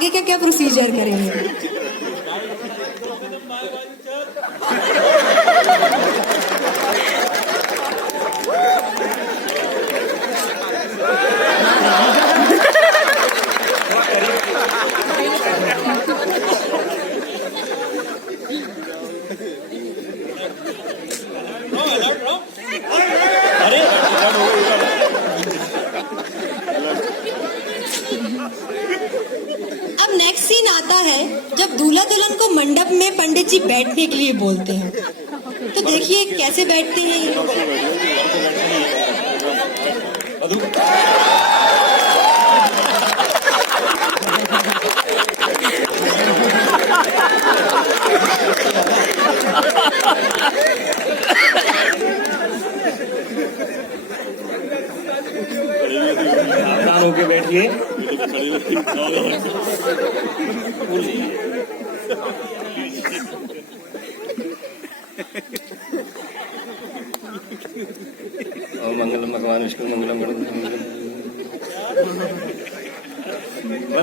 आगे का क्या प्रोसीजर करेंगे? अब नेक्स्ट सीन आता है जब दूल्हा दुल्हन को मंडप में पंडित जी बैठने के लिए बोलते हैं। तो देखिए कैसे बैठते हैं ये लोग। सावधान होके बैठिए। ओम मंगलम भगवान विष्णु मंगलम वर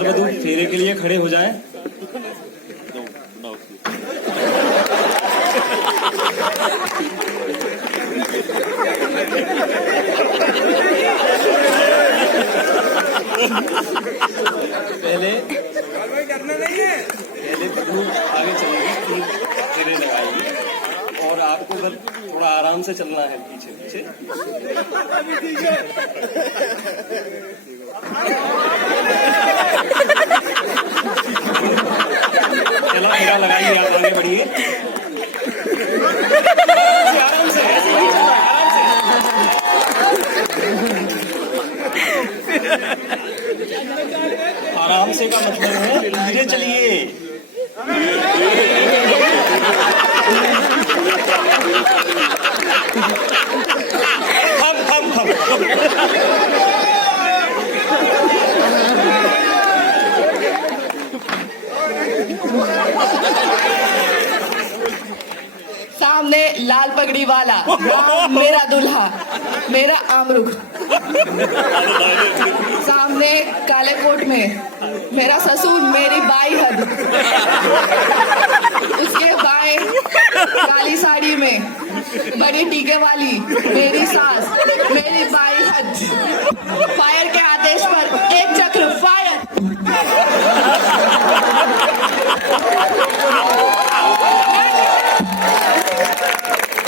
वधू फेरे के लिए खड़े हो जाएं। पहले वधू आगे चलेगी, फेरे लगाएगी और आपको बस थोड़ा आराम से चलना है पीछे पीछे। चला फेरा लगाइए, आप आगे बढ़िए आराम से, ऐसे ही चलना है, आराम से का मतलब है धीरे चलिए। हम सामने लाल पगड़ी वाला मेरा दूल्हा, मेरा आमरुख। सामने काले कोट में मेरा ससुर, मेरी बाई हद। उसके बाएं काली साड़ी में बड़ी टीके वाली मेरी सास, मेरी बाई हद।